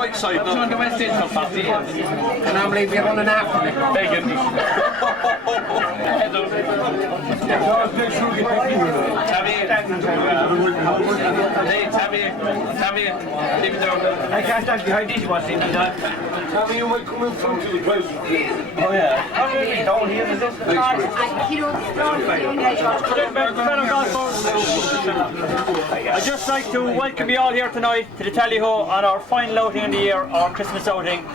right side now. On the west end of party. And normally we're running after me. Bacon. Tammy, leave it down. I can't stand behind this one, Tammy, You might come in front of the place. Oh yeah. How do you down here, is this? I'd just like to welcome you all here tonight to the Tally Ho on our final outing of the year, our Christmas outing.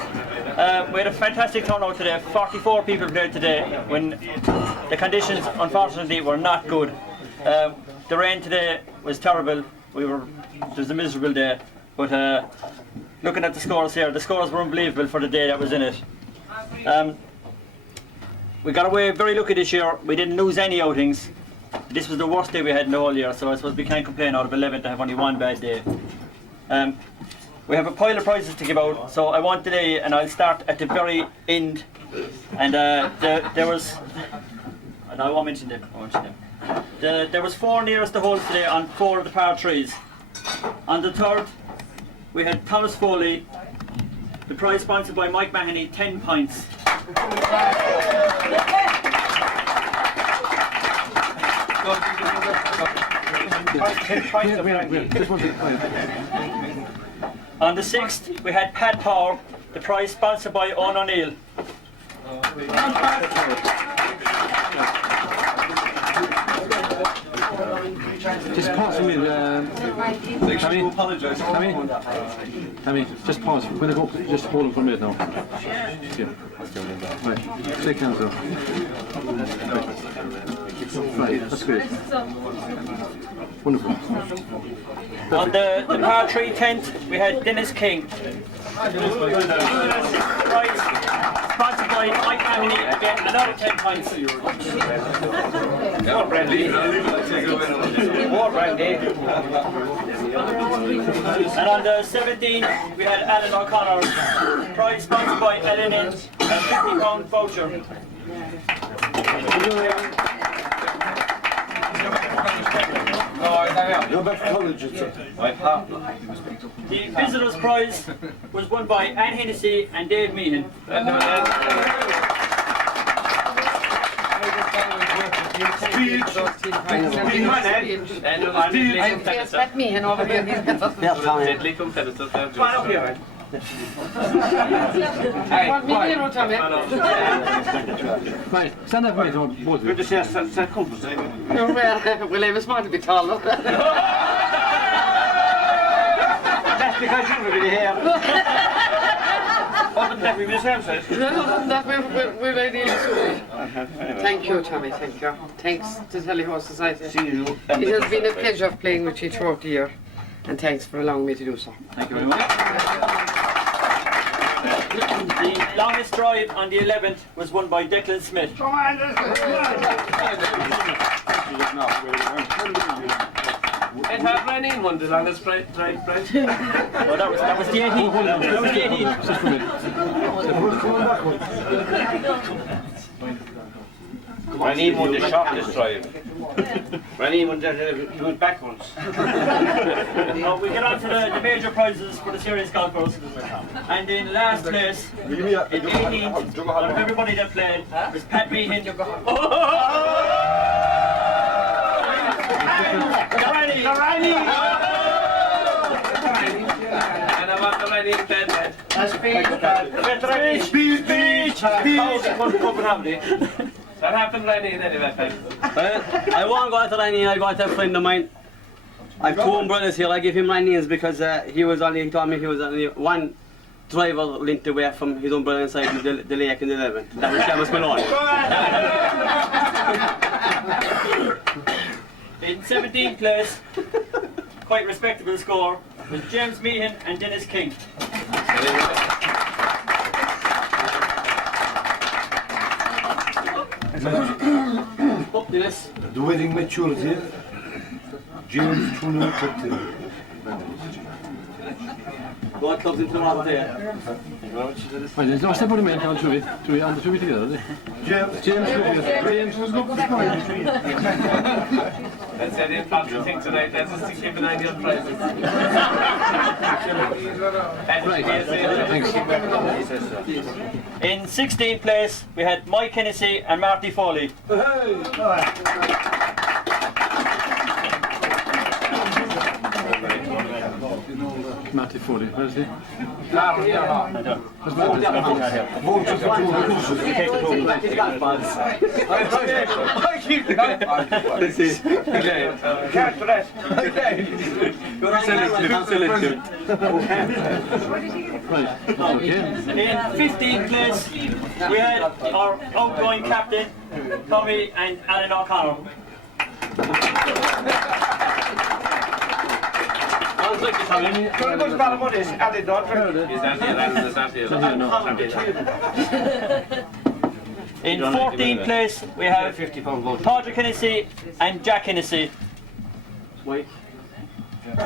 We had a fantastic turnout today. 44 people played today when the conditions unfortunately were not good. The rain today was terrible. It was a miserable day, but looking at the scores here, the scores were unbelievable for the day that was in it. We got away very lucky this year. We didn't lose any outings. This was the worst day we had in the whole year, so I suppose we can't complain out of 11 to have only one bad day. We have a pile of prizes to give out, so I want today, and I'll start at the very end. And there was, and I won't mention them. There was 4 nearest the holes today on 4 of the par 3s. On the third, we had Thomas Foley. The prize sponsored by Mike Mahoney, 10 points. On the 6th, we had Pat Power. The prize sponsored by Owen O'Neill. Just pause for me. Tommy, apologise. Tommy, just pause. When I go, just hold him for a minute now. Yeah. Right. Shake hands though. Right, that's great. Wonderful. On the par 3 10th, we had Dennis King. Prize sponsored by Mike Mahoney, again another 10 points. More brandy. More brandy. And on the 17th, we had Alan O'Connor. Prize sponsored by Ellen Inch, a £50 voucher. You're back to college, The visitors' prize was won by Anne Hennessy and Dave Meehan. Right, stand up, mate. Both of you. We'll have a smart bit taller. That's because you're really here. Wasn't that we yourself, says? No, that we're ideally suited. Thank you, Tommy, thank you. Thanks to Tally Ho Society. See you. It has been a pleasure playing with you throughout the year, and thanks for allowing me to do so. Thank you very much. The longest drive on the 11th was won by Declan Smith. And have Rennie won the longest drive, right? Well, that was the 18th. That was the 18th. Just for a minute. Rennie won the shortest drive. Rennie won that he went backwards. Now we get on to the major prizes for the serious golfers. And in last place, in 18th, out of everybody that played, was Pat Meehan. And I want the Rennie dead. That happened Rennie in any event. I won't go to Rennie, I got a friend of mine. I have 2 brothers here, I give him my names because he told me he was only one driver linked away from his own brother inside the lake in the 11th. That was Seamus Malone. In 17th place, quite respectable score, was James Meehan and Dennis King. Up Dennis. The wedding maturity. James Tuner Captain. Go on, clubs into the round there. Right, there's no step on the main count, should we? Should we and the 2 together? James. James. That's the important thing tonight. That's just to keep an eye on prizes. In 16th place, we had Mike Hennessy and Marty Foley. Matty Foley, where is he? Right, okay. In 15th place, we had our outgoing captain, Tommy and Alan O'Connor. In 14th place, we have Patrick Hennessy and Jack Hennessy. Wait. Step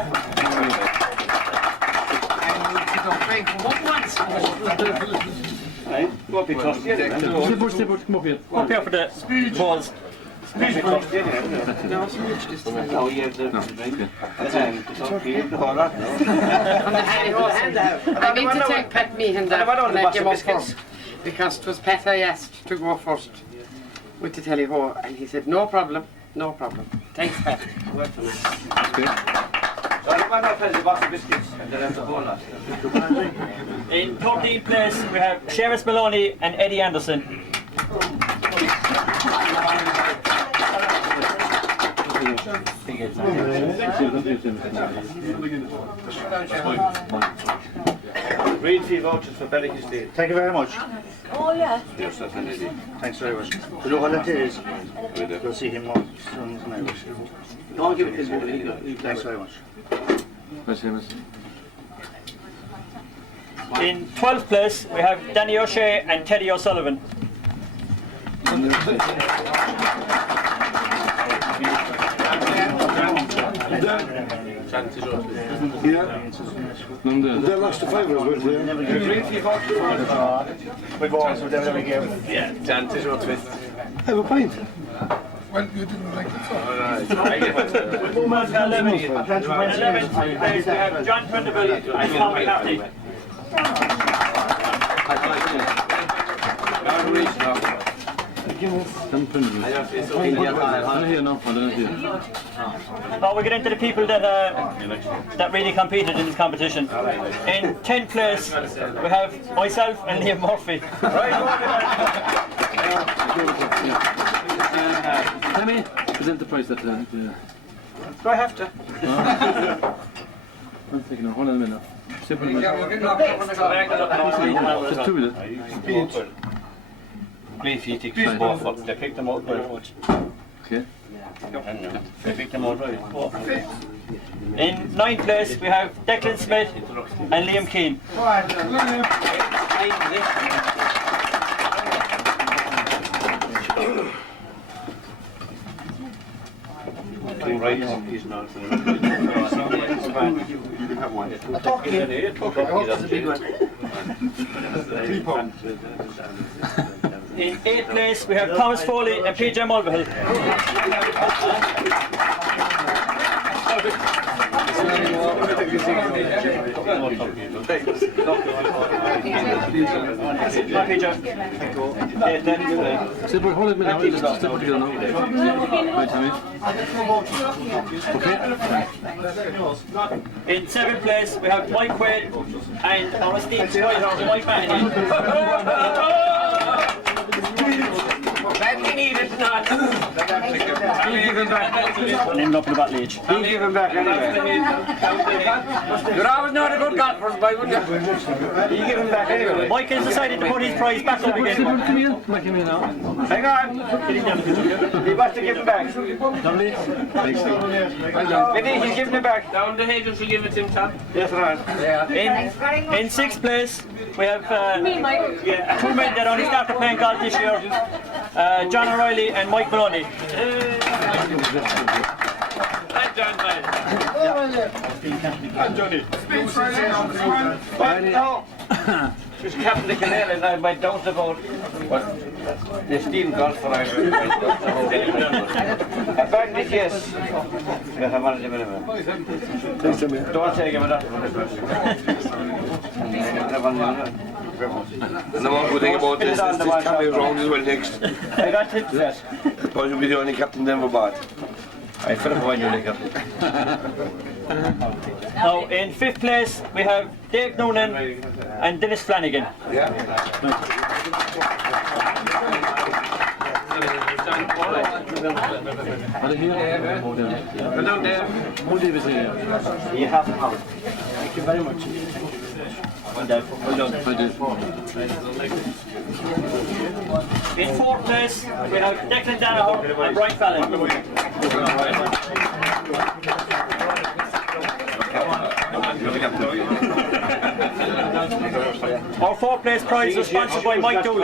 out, come up here. Up here for the balls. I mean to take Pat Meehan there and let him up first, because it was Pat I asked to go first with the tally-ho, and he said no problem, no problem. Thanks, Pat. In 13th place, we have Seamus Maloney and Eddie Anderson. Read 3 vouchers for Berwick's Day. Thank you very much. Oh, yeah. Yes, definitely. Thanks very much. You know what that is? You'll see him more soon tonight. Don't give it his money. Thanks very much. Where's Seamus? In 12th place, we have Danny O'Shea and Teddy O'Sullivan. None there. They lost the favours, weren't they? We bought with them every game. Yeah, chances are twist. Have a pint. Well, you didn't like it, so. Women's 11th place, we have John Prindeville and Tom McCarthy. Now we get into the people that really competed in this competition. In 10th place, we have myself and Liam Murphy. Tammy, present the prize that Do I have to? I'm thinking of hold on a minute. Just two with it. Please, you take them both up. They picked them out very much. Okay. They picked them out very much. In 9th place, we have Declan Smith and Liam Keane. Right, he's not. You can have one. In 8th place, we have Thomas Foley and PJ Mulvihill. Sit hold it a minute. Just step it together now. Right, Tammy. Okay. In 7th place, we have Mike Wade and our esteemed spider, Mike Mahoney. Badly needed, not. He'll give him back. Named up in the battle age. He'll give him back anyway. You're always not a good golfer, but wouldn't you? He'll give him back anyway. Mike has decided to put his prize back up again. Come here. Come here now. Hang on. He wants to give him back. Lovely. Thanks. Vinny, he's giving him back. Down the hedge, she'll give it to him, Tom. Yes, right. In 6th place, we have two men that only started playing golf this year, John O'Reilly and Mike Maloney. Hi, John, man. And Johnny. Well, no. Just Captain the Canal and I went down about, what, The steam golf for apparently, yes. We have one minute. Don't take him that. And the one good thing about this is this coming round as well next. I got it. Yes. Because you'll be the only captain then for bad. I feel like when you like Now, in 5th place, we have Dave Noonan and Dennis Flanagan. Yeah. Are they here? Hold on. Hold Davis here. You have a house. Thank you very much. Well done. In 4th place, we have Declan Danaher and Brian Fallon. Our 4th place prize was sponsored by Mike Daly.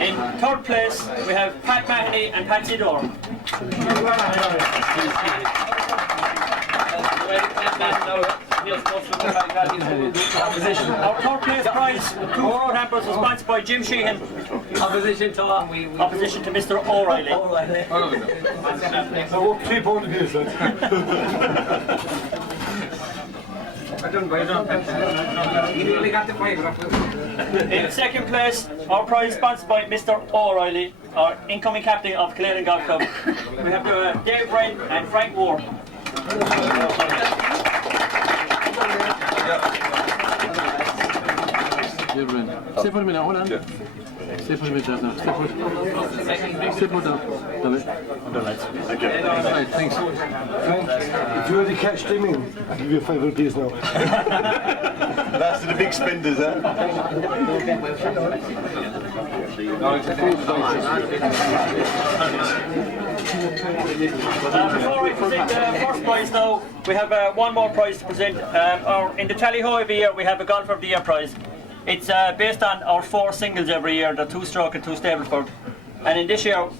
In 3rd place, we have Pat Mahoney and Patsy Dorr. Our 3rd place prize, 2 road hampers, was sponsored by Jim Sheehan. Opposition to what? Opposition to Mr. O'Reilly. In 2nd place, our prize sponsored by Mr. O'Reilly, our incoming captain of Claren Golf Club. We have Dave Wren and Frank Ward. Stay for a minute, hold on. Stay for a minute, just now. Stay for down. David. Right, thanks. Frank, if you already catch them in, I'll give you a favourite piece now. That's the big spenders, eh? Before we present the first prize now, we have one more prize to present. In the Tally Ho every year, we have a Golfer of the Year prize. It's based on our 4 singles every year, the 2-stroke and 2 Stableford. And in this year,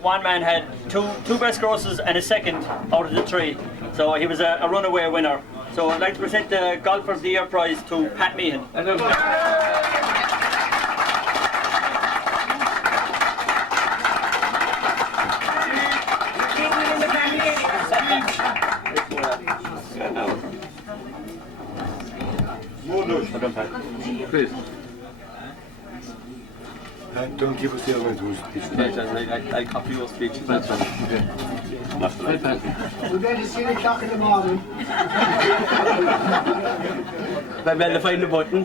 one man had two best grosses and a second out of the 3. So he was a runaway winner. So I'd like to present the Golfer of the Year prize to Pat Meehan. Please. Don't give us the other one. I copy your speech. That's fine. Okay. Right, Pat. We're going to see the clock in the morning. I better find the button.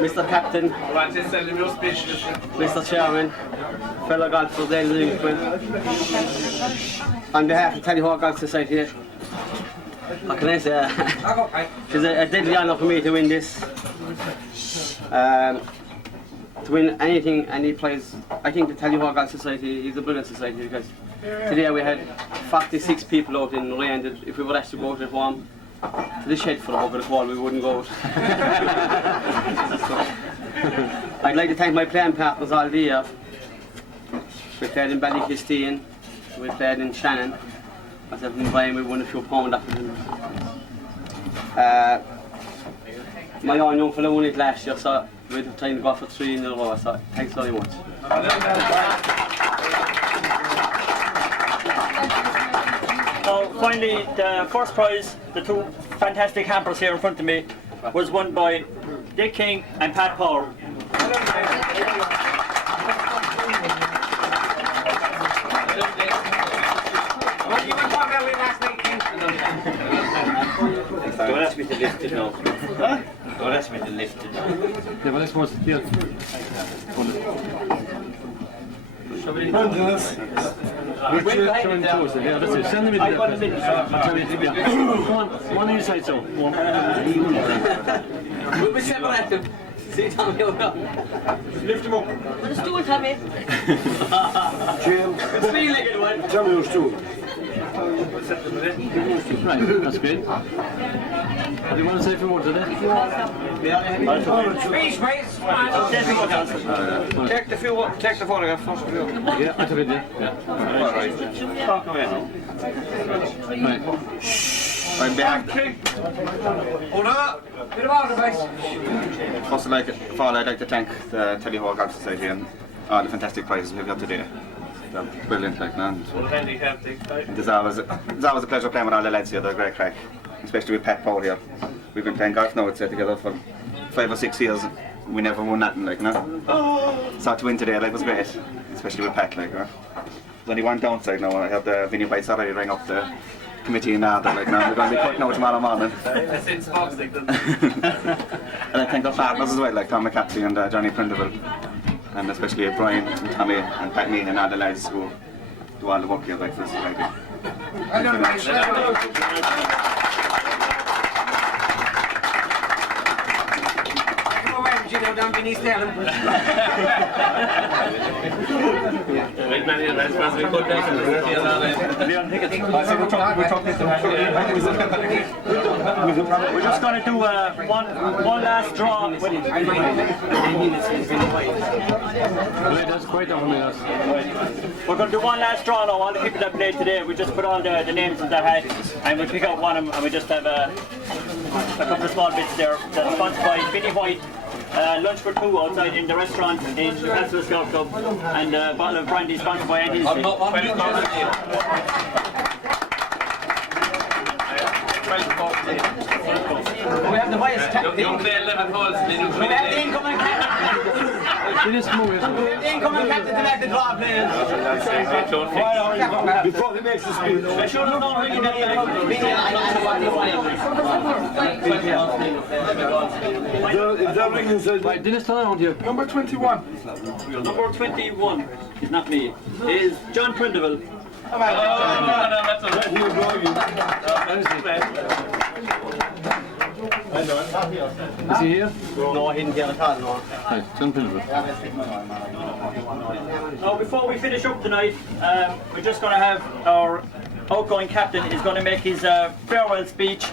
Mr. Captain, Mr. Chairman, fellow golfers, ladies and gentlemen, on behalf of Tally Ho Golf Society, how can I say, it's a deadly honour for me to win this. To win anything, any prize. I think the Tally Ho Golf Society is a brilliant society because today we had 46 people out in the rain that if we were asked to go out at home to the shed for over the wall, we wouldn't go out. I'd like to thank my playing partners all the year. We played in Ballykistine, we played in Shannon. Myself and Brian, we won a few pounds after them. My own young fellow won it last year, so we're trying to go for 3 in a row, so thanks very much. So finally, the first prize, the 2 fantastic hampers here in front of me, was won by Dick King and Pat Power. Don't ask me to lift it now. Don't ask me to lift it now. Yeah, but this one's here. Yeah, that's it. Send them in there. Come on, one inside so. We'll be separated. See Tommy, lift him up. What is doing, Tommy? Jim, It's three-legged one. tell me who's doing. Right, that's great. What do you want to say for one today? Take the photograph first. Yeah, I took it, yeah. Talk away now. Right. I'm back. First of all, I'd like to thank the Daly Golf Society and all the fantastic prizes we've got today. They're brilliant, like, man. It's always a pleasure playing with all the lads here. They're great crack, especially with Pat Paul here. We've been playing golf now, I'd say, together for 5 or 6 years. We never won nothing, like, no. So to win today, like, was great, especially with Pat, like, There's only one downside now. I have the Vinnie Bites already rang up the committee in Arden, like, now we're going to be cutting out tomorrow morning. That's in sparks, like, And I thank our partners as well, like Tom McCarthy and Johnny Prindeville, and especially Brian and Tommy and Pat Mean and all the lads who do all the work here, like, for this society. We're just going to do one last draw. That's quite on minutes. We're going to do one last draw now. All the people that played today, we just put all the names in their hat and we pick out one of them and we just have a couple of small bits there. That's sponsored by Vinnie White. Lunch for two outside in the restaurant in the Castle Golf Club, and a bottle of brandy sponsored by Andy. We have the highest You play 11 holes, then you We have the incoming captain. We have the incoming captain to make the draw players. Before he makes the speech. They should have known ringing that They're ringing says, Right, Dennis, turn around here. number 21. Number 21 is not me. Is John Prindeville. Is he here? No, he didn't get a call, no. Right, John Prindeville. Now, before we finish up tonight, we're just going to have our outgoing captain is going to make his farewell speech.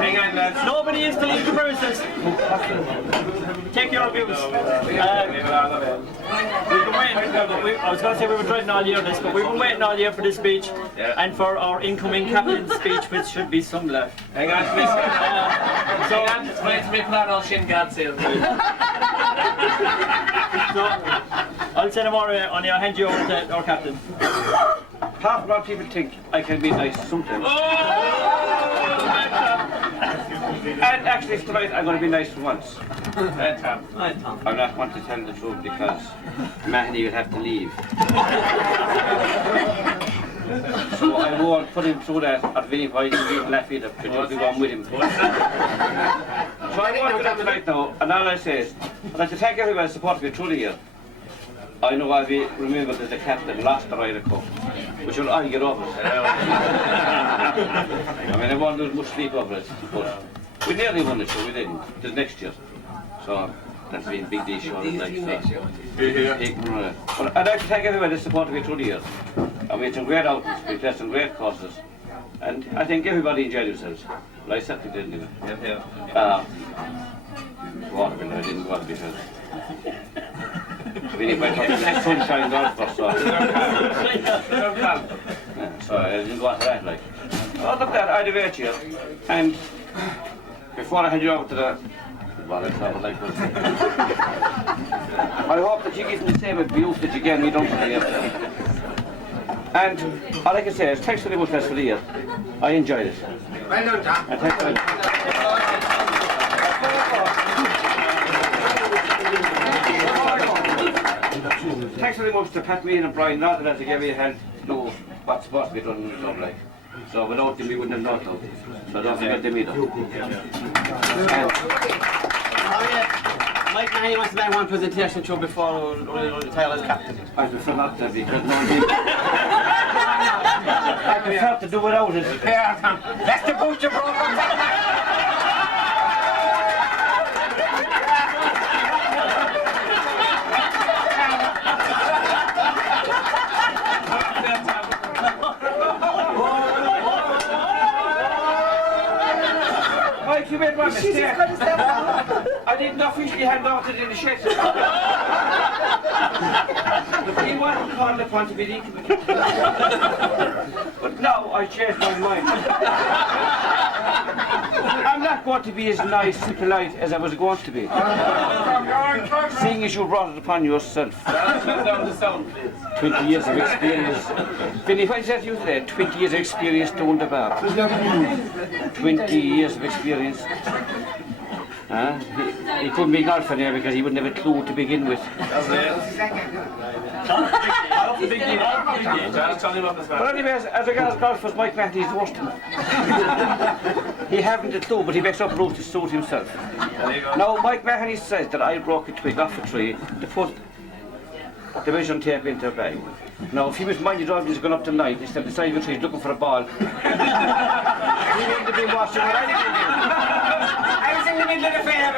Hang on, lads. Nobody is to leave the premises. Take your views. We've been waiting. I was going to say we were dreading all year this, but we've been waiting all year for this speech and for our incoming captain's speech, which should be some left. Hang on, miss. So, it's right to be put on all shin guard sales. So, I'll say no more on you. I'll hand you over to our captain. Half of what people think I can be nice sometimes. And actually tonight I'm going to be nice for once. I'm not going to tell the truth because Mahoney will have to leave. So I won't put him through that at Vinnie White and leave left either because you'll be going with him. So I won't do that tonight now, and all I say is, I'd like to thank everybody who supported me through the year. I know I'll be remembered as the captain lost the Ryder Cup, which will I'll get over it. I mean, I won't lose much sleep over it, but we nearly won the show, we didn't, till next year. So that's been a big deal show. But I'd like to thank everybody that supported me through the years. And we had some great outings, we played some great courses, and I think everybody enjoyed themselves. Well, I certainly did anyway. Waterville, I didn't want to be heard. We went up to the sunshine golf course, so I didn't go on to that, like. Oh, look at that, I had a great year. And before I hand you over to the... Well, it's not like this. I hope that you give me the same abuse that you gave me down for the year. And all I can say is thanks very much for the year. I enjoyed it. Well done, Tom. And thanks very much. Thanks very much to Pat Mean and Brian, not that they gave me a hand to know what's supposed to be done in the job, like. So without them we wouldn't have known it. So don't forget them either. Mike Mahoney wants to make one presentation to before we retire as captain. I prefer not to because no I prefer to do without it. Yeah, Tom. That's the boot you broke up. Like you made one mistake. I didn't officially hand out it in the shed. He wasn't called upon to be equal. But now I changed my mind. I'm not going to be as nice and polite as I was going to be. Seeing as you brought it upon yourself. 20 years of experience. Vinny, what is that you today? 20 years of experience doing the bar. 20 years of experience. He couldn't be golfing there because he wouldn't have a clue to begin with. But anyways, as regards golfers, Mike Mahoney's the worst. He haven't a clue, but he makes up rules to suit himself. Now, Mike Mahoney says that I broke a twig off a tree to put the measuring tape into a bag. Now, if he was minded of he's going up tonight, instead of deciding the tree he's looking for a ball, he wouldn't have been watching what I did. I was in the middle of the fair.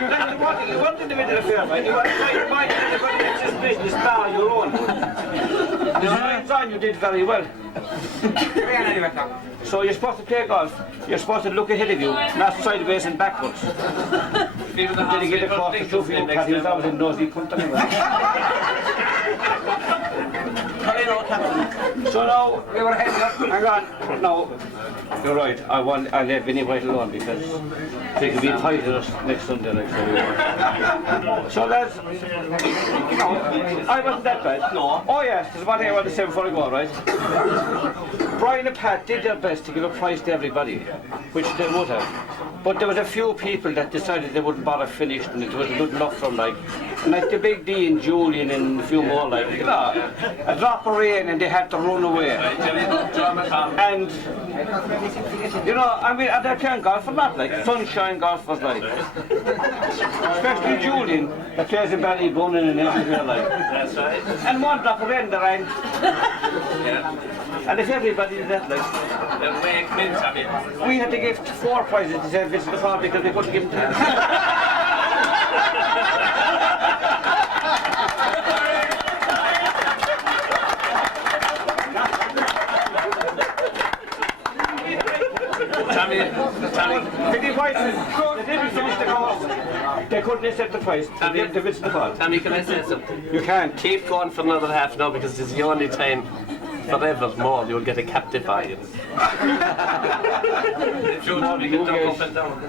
You weren't in the middle of the fair, man. You weren't trying to mind anybody else's business, now your own. The signs on you did very well. So you're supposed to play golf, you're supposed to look ahead of you, not sideways and backwards. Did he get across the two field because he was always in nosy punt anyway. So now, we were heading up, hang on, no, you're right, I let Vinny right alone because they could be tied to us next Sunday, So lads, I wasn't that bad. No. Oh yes, there's one thing I want to say before I go, right? Brian and Pat did their best to give a prize to everybody, which they would have. But there was a few people that decided they wouldn't bother finished and it wasn't good enough for them, like the Big D and Julian and a few more, like, you know, a drop of rain and they had to run away. And, you know, I mean, they're playing golf for that, like, sunshine golf was like. Especially Julian, that plays in Ballybun and everywhere, like. That's right. And one drop of rain there, and if everybody did that, like, we had to give 4 prizes to St. Vincent de Paul because we couldn't give them to him. Tommy, they didn't finish the course. They couldn't accept the prize. Tommy, can I say something? You can. Keep going for another half an hour because this is the only time forever more you'll get a captive audience. We can jump up and down.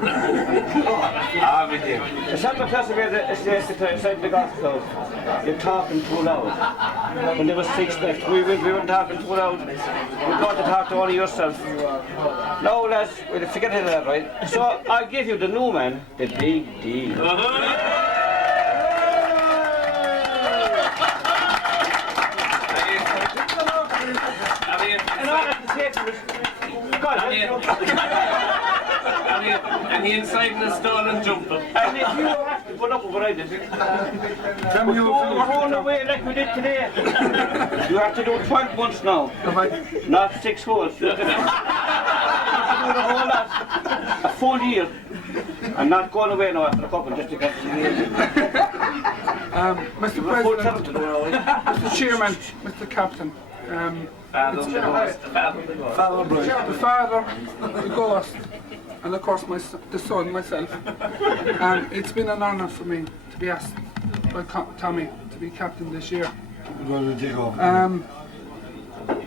The second person we had inside the golf club, you're talking too loud. When there was 6 left, we weren't talking too loud. You're going to talk to only yourself. No, lads, we'll forget that, right? So I'll give you the new man, the Big D. And he inside in a stall and jumper. And if you have to put up with what I did, run away like we did today. You have to do 12 months now, not 6 holes. You have to do the whole lot, a full year. I'm not going away now after a couple just to get to the Mr. President, Mr. Chairman, Mr. Captain, the father, the ghost, and of course the son, myself. It's been an honour for me to be asked by Tommy to be captain this year. I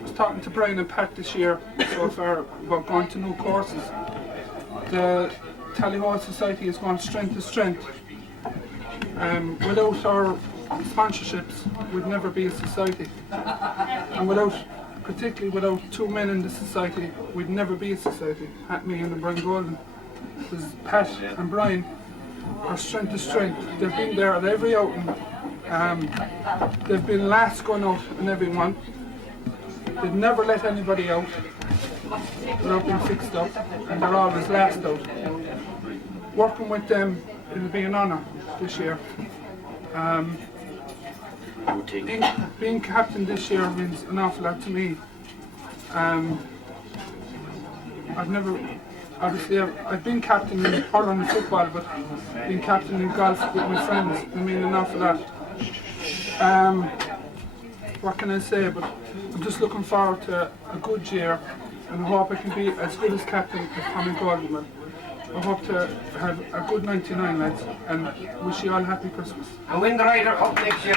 was talking to Brian and Pat this year so far about going to new courses. The Daly Society has gone strength to strength. Without our sponsorships, we'd never be a society. And particularly without 2 men in the society, we'd never be a society. Me and Brian Golden. Because Pat and Brian are strength to strength. They've been there at every outing. They've been last going out in every one. They've never let anybody out without being fixed up, and they're always last out. Working with them, it'll be an honour this year. Being captain this year means an awful lot to me. I've been captain in hurling and football, but being captain in golf with my friends, I mean an awful lot. What can I say? But I'm just looking forward to a good year and I hope I can be as good as captain as Tommy Gordon will. I hope to have a good 99, lads, and wish you all happy Christmas. And win the Ryder Cup next year.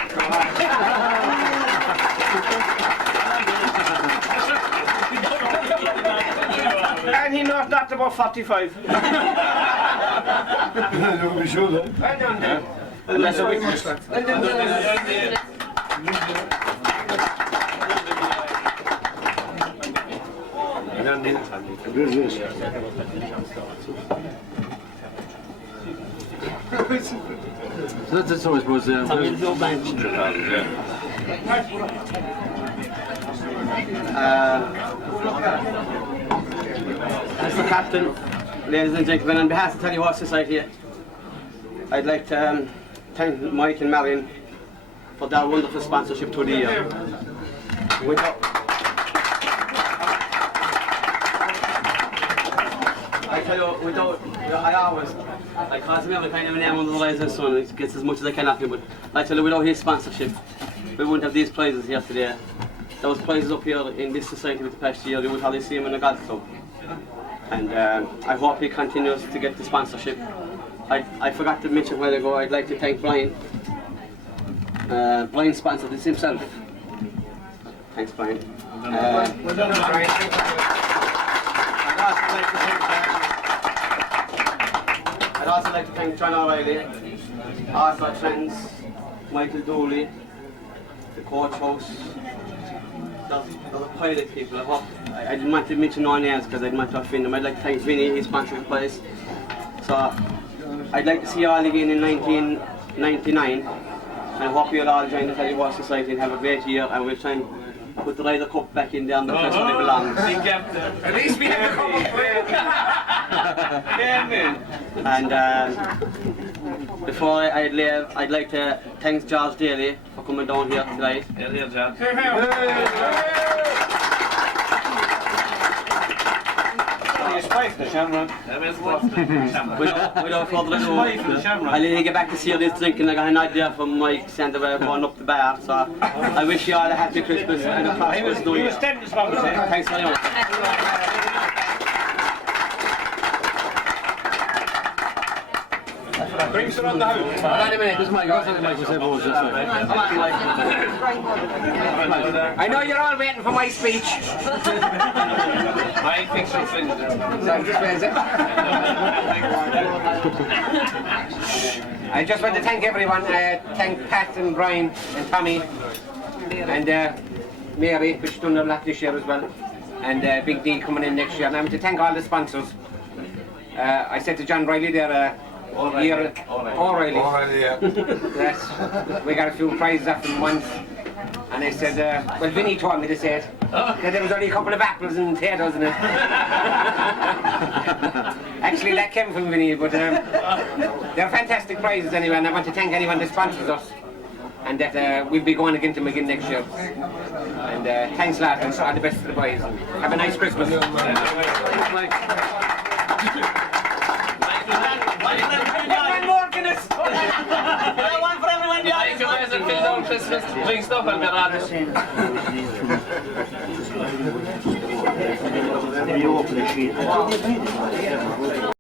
And he knows that about 45. Don't be sure then. Well done, then. And that's a Very weakness. much, lads. Well done, then. So that's always was Mr. Captain, ladies and gentlemen, on behalf of the Tally Horse Society, I'd like to thank Mike and Marion for their wonderful sponsorship through the year. I tell you, I always, I call him every kind of name under the rise and son, it gets as much as I can off him, but I tell you, without his sponsorship, we wouldn't have these prizes here today. There was prizes up here in this society with the past year, you would hardly see him in a golf club. And I hope he continues to get the sponsorship. I forgot to mention a while ago, I'd like to thank Brian. Brian sponsored this himself. Thanks, Brian. Well done, Brian. I'd also like to thank John O'Reilly, Arthur Trans, Michael Daly, the coach house. There's a pile of people. I didn't want to mention no names because I didn't want to offend them. I'd like to thank Vinny, he sponsored the place. So I'd like to see you all again in 1999, and I hope you'll all join the Tally Horse Society and have a great year, and we'll try and put the Ryder Cup back in there on the place where it belongs. At least we have a cup of And before I leave, I'd like to thank George Daly for coming down here tonight. Here, John. Without further ado, I'll need to get back to see this drinking. I got an idea from Mike Sander going up the bar, so I wish you all a happy Christmas and a prosperous New Year. Thanks very much. drinks around the house. Hold on a minute. This mic, I know you're all waiting for my speech. I think so. I just want to thank everyone. Thank Pat and Brian and Tommy and Mary, which done a lot this year as well. And Big D coming in next year. And I want to thank all the sponsors. I said to John Riley there, O'Reilly. Yeah. Yes, we got a few prizes off them once, and I said, well, Vinny told me to say it, that there was only a couple of apples and potatoes in it. Actually, that came from Vinny, but they're fantastic prizes anyway, and I want to thank anyone that sponsors us, and that we'll be going against them again next year. And thanks a lot, and all the best to the boys. Have a nice Christmas. One more Guinness! One for everyone, I can raise a fill down Christmas drink stuff and get on it.